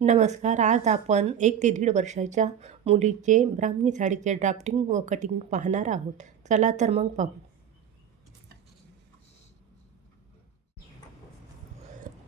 नमस्कार. आज आपण 1 ते दीड वर्षाच्या मुलीचे ब्राह्मणी साडीचे ड्राफ्टिंग व कटिंग पाहणार आहोत. चला तर मग पाहू.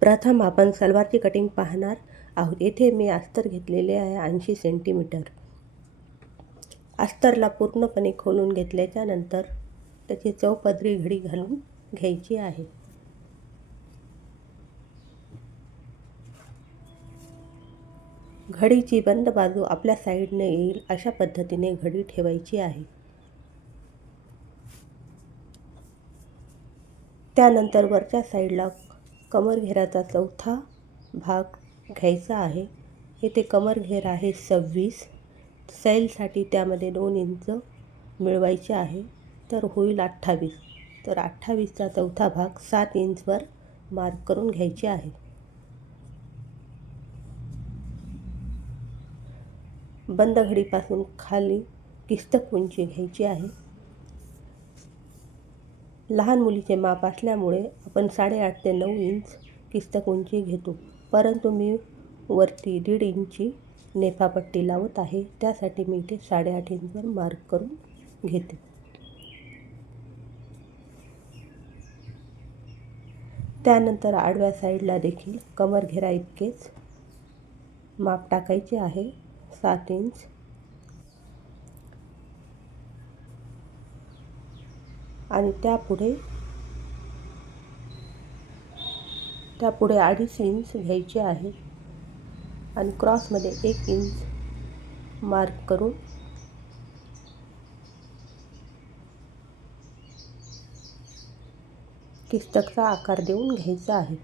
प्रथम आपण सलवारची कटिंग पाहणार आहोत. येथे मी अस्तर घेतलेले आहे 80 सेंटीमीटर. अस्तरला पूर्णपणे खोलून घेतल्याच्या नंतर त्याची चौपदरी घडी घालून घ्यायची आहे. घडीची बंद बाजू आपल्या साईडने येईल अशा पद्धतीने घडी ठेवायची आहे. त्यानंतर वरच्या साईडला कमरघेराचा चौथा भाग घ्यायचा आहे. येथे कमरघेर आहे 26. सैलसाठी त्यामध्ये 2 इंच मिळवायचे आहे, तर होईल 28. तर 28चा चौथा भाग 7 इंचवर मार्क करून घ्यायचे आहे. बंद घडीपासून खाली किस्तक उंची घ्यायची आहे. लहान मुलीचे माप असल्यामुळे आपण 8.5 ते 9 इंच किस्तक उंची घेतो, परंतु मी वरती 1.5 इंची नेफापट्टी लावत आहे, त्यासाठी मी इथे 8.5 इंचवर मार्क करून घेते. त्यानंतर आडव्या साईडला देखील कमरघेरा इतकेच माप टाकायचे आहे, 7 इंच. आणि त्यापुढे 2.5 इंच घ्यायचे आहे आणि क्रॉसमध्ये 1 इंच मार्क करून किस्तकचा आकार देऊन घ्यायचा आहे.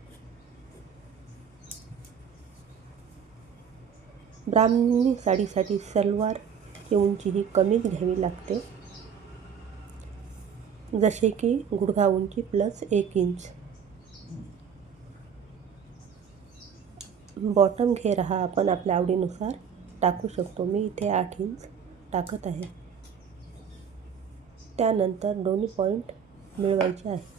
ब्राह्मणी साडीसाठी सलवारची उंची ही कमीच घ्यावी लागते, जसे की गुडघा उंची प्लस 1 इंच. बॉटम घेर हा आपण आपल्या आवडीनुसार टाकू शकतो. मी इथे 8 इंच टाकत आहे. त्यानंतर दोन्ही पॉईंट मिळवायचे आहेत.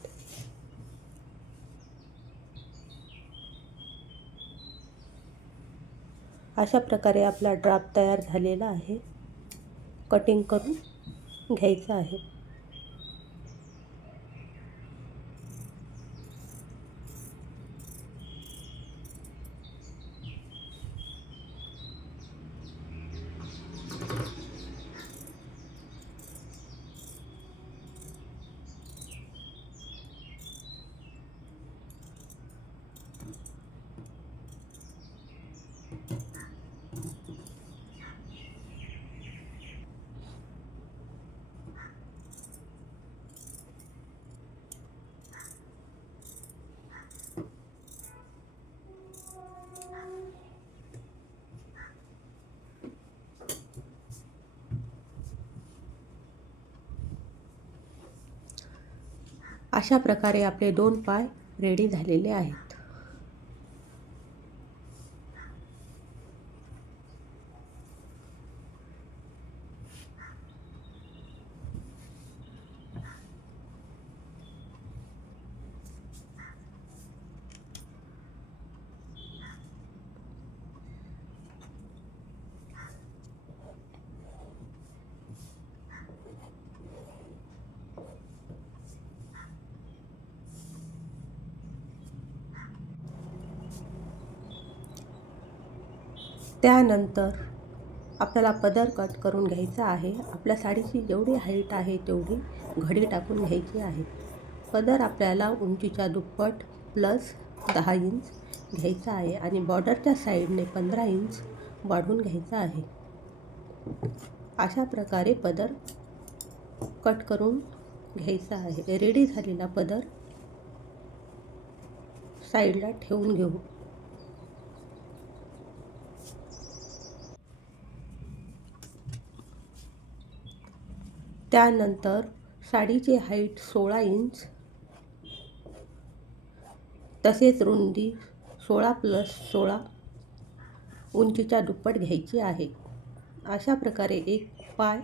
अशा प्रकारे आपला ड्राफ्ट तयार झालेला आहे. कटिंग करून घ्यायचं आहे. अशा प्रकारे आपले 2 पाय रेडी झालेले आहेत. त्यानंतर आपल्याला पदर कट करून घ्यायचा आहे. आपल्या साडीची जेवढी हाईट आहे तेवढी घडी टाकून घ्यायची आहे. पदर आपल्याला उंचीच्या दुप्पट प्लस 10 इंच घ्यायचा आहे आणि बॉर्डरच्या साईडने 15 इंच वाढवून घ्यायचा आहे. अशा प्रकारे पदर कट करून घ्यायचा आहे. रेडी झालेला पदर साईडला ठेवून घेऊ. त्यानंतर साडीची हाईट 16 इंच, तसेच रुंदी 16 प्लस 16 उंचीच्या दुप्पट घ्यायची आहे. अशा प्रकारे एक पाय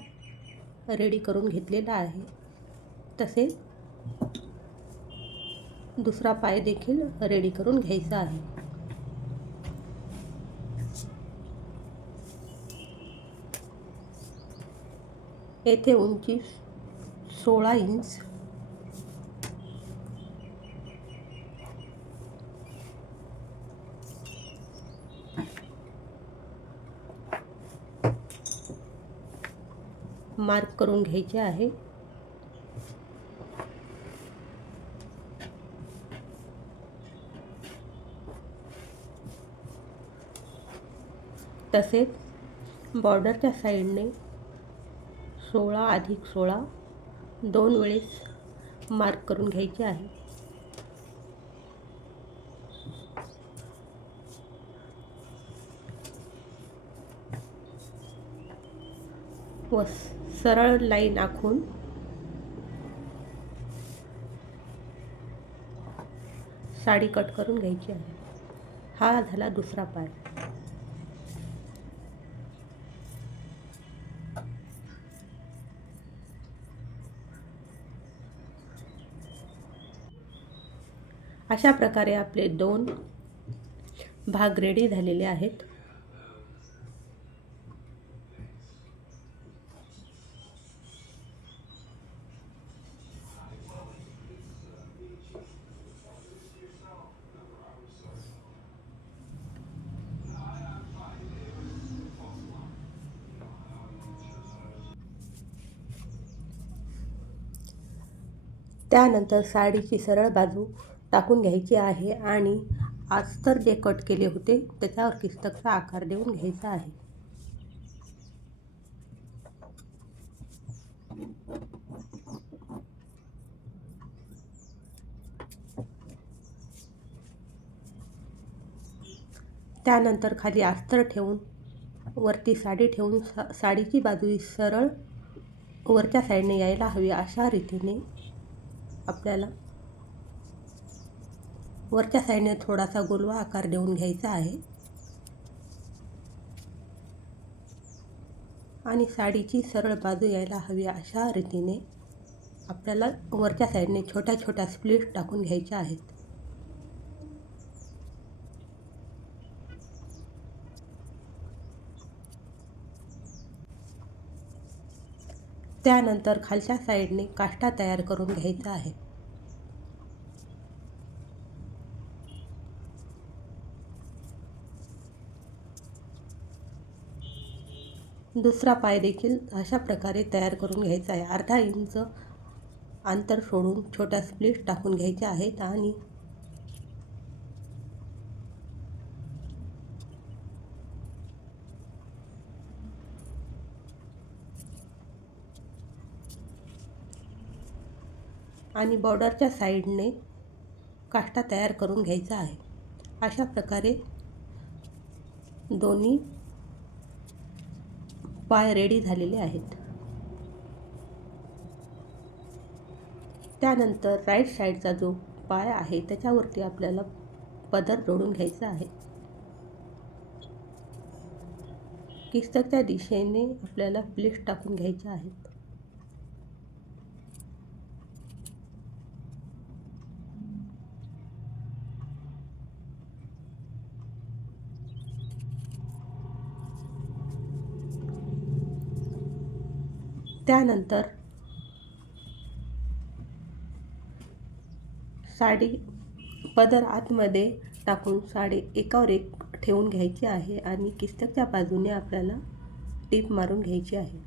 रेडी करून घेतलेला आहे. तसेच दुसरा पाय देखील रेडी करून घ्यायचा आहे. येथे उंची 16 इंच, मार्क करून घ्यायचे आहे. तसेच बॉर्डरच्या साईडने 16 अधिक 16 2 वेळेस मार्क करून घ्यायचे आहे. व सरळ लाईन आखून साडी कट करून घ्यायची आहे. हा झाला दुसरा पाय. अशा प्रकारे आपले 2 भाग रेडी झालेले आहेत. त्यानंतर साडीची सरळ बाजू टाकून घ्यायची आहे आणि अस्तर जे कट केले होते त्याच्यावर किस्तकचा आकार देऊन घ्यायचा आहे. त्यानंतर खाली अस्तर ठेवून वरती साडी ठेवून साडीची बाजू सरळ वरच्या साईडने यायला हवी अशा रीतीने आपल्याला वरच्या साईडने थोडासा गोलवा आकार देऊन घ्यायचा आहे आणि साडीची सरळ बाजू यायला हवी अशा रीतीने आपल्याला वरच्या साईडने छोट्या छोट्या स्प्लिट टाकून घ्यायच्या आहेत. त्यानंतर खालच्या साईडने काष्टा तयार करून घ्यायचा आहे. दुसरा पाय देखील अशा प्रकारे तयार करून घ्यायचा आहे. अर्धा इंच अंतर सोडून छोट्या स्प्लिट टाकून घ्यायच्या आहेत आणि बॉर्डरच्या साईडने काष्टा तयार करून घ्यायचा आहे. अशा प्रकारे दोन्ही पाय रेडी झालेले आहेत. त्यानंतर राईट साईडचा जो पाय आहे त्याच्यावरती आपल्याला पदर जोडून घ्यायचा आहे. किस्तकच्या दिशेने आपल्याला प्लीट्स टाकून घ्यायच्या आहेत. त्यानंतर साडी पदर आतमध्ये टाकून साडी एकावर एक ठेवून घ्यायची आहे आणि किस्तकच्या बाजूने आपल्याला टीप मारून घ्यायची आहे.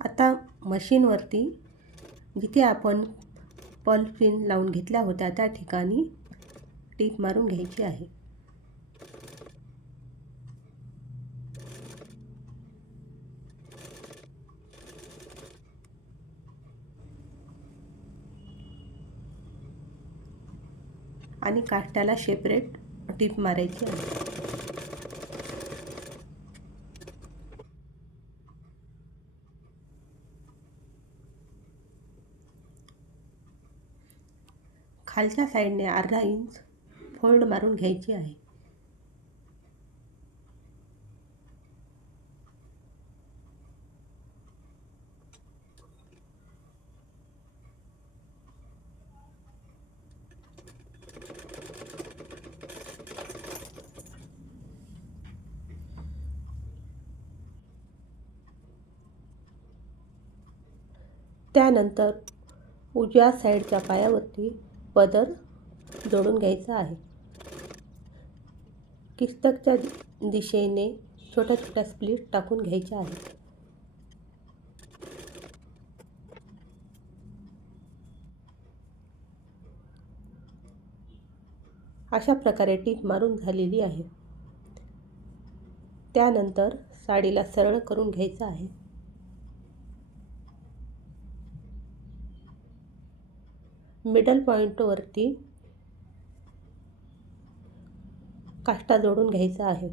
आता मशीनवरती जिथे आपण पर्ल पिन लावून घेतल्या होत्या त्या ठिकाणी टीप मारून घ्यायची आहे. आणि काष्टाला सेपरेट टीप मारायची आहे. खालच्या साईडने अर्धा इंच फोल्ड मारून घ्यायची आहे. त्यानंतर उजव्या साईडच्या पायावरती पदर जोडून घ्यायचा आहे. किस्तकच्या दिशेने छोट्या छोट्या स्प्लिट टाकून घ्यायच्या आहेत. अशा प्रकारे टीप मारून झालेली आहे. त्यानंतर साडीला सरळ करून घ्यायचं आहे. मिडल पॉइंटवरती काष्टा जोडून घ्यायचा आहे.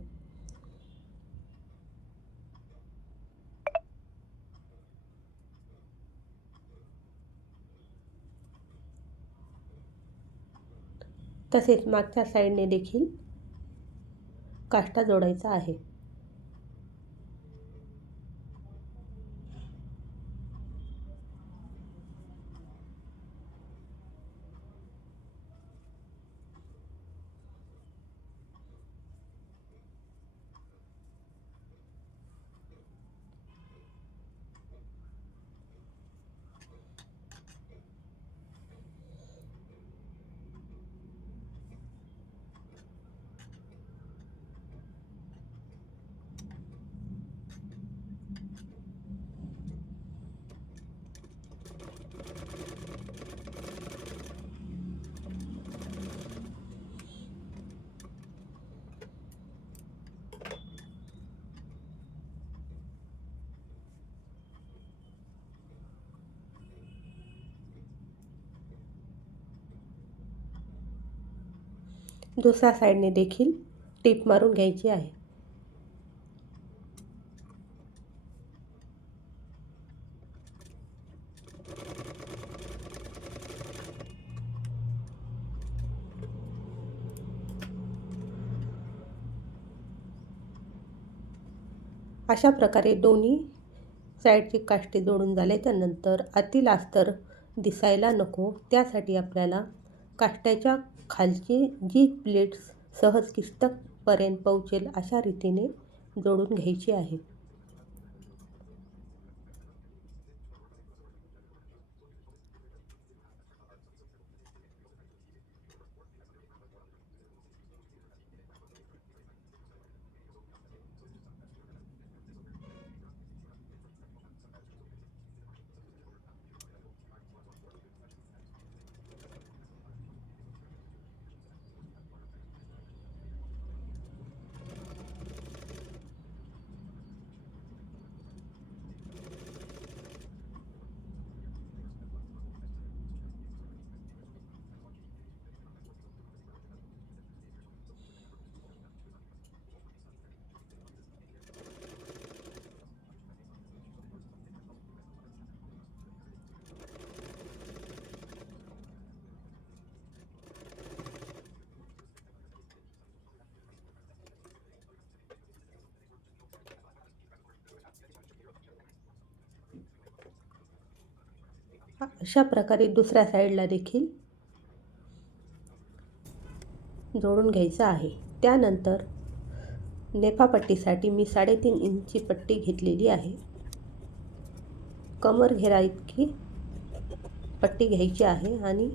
तसेच मागच्या साईडने देखील काष्टा जोडायचा आहे. दुसऱ्या साईडने देखील टीप मारून घ्यायची आहे. अशा प्रकारे दोन्ही साईडची काष्टे जोडून झाल्याच्यानंतर आतील अस्तर दिसायला नको त्यासाठी आपल्याला काष्ट्याच्या खालची जी प्लेट्स सहज किस्तकपर्यंत पोहोचेल अशा रीतीने जोडून घ्यायची आहे. अशा प्रकारे दुसऱ्या साईडला देखील जोडून घ्यायचं आहे. त्यानंतर नेफापट्टीसाठी मी 3.5 इंचची पट्टी घेतलेली आहे. कमर घेरा इतकी पट्टी घ्यायची आहे आणि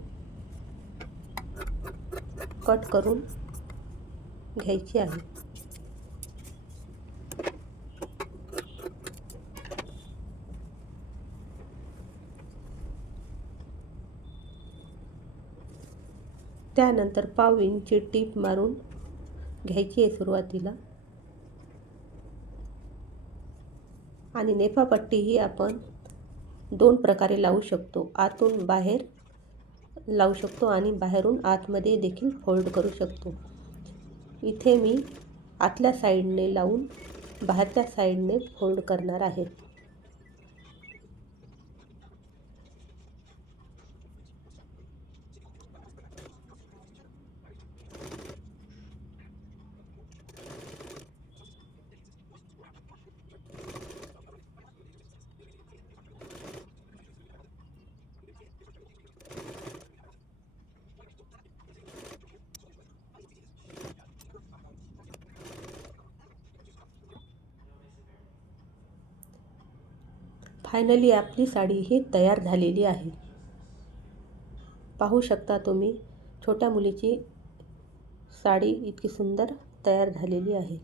कट करून घ्यायची आहे. त्यानंतर पाव इंचची टीप मारून घ्यायची आहे सुरुवातीला. आणि नेफापट्टी ही आपण 2 प्रकारे लावू शकतो. आतून बाहेर लावू शकतो आणि बाहेरून आतमध्ये देखील फोल्ड करू शकतो. इथे मी आतल्या साईडने लावून बाहेरच्या साईडने फोल्ड करणार आहे. फायनली आपली साडी ही तयार झालेली आहे. पाहू शकता तुम्ही छोट्या मुलीची साडी इतकी सुंदर तयार झालेली आहे.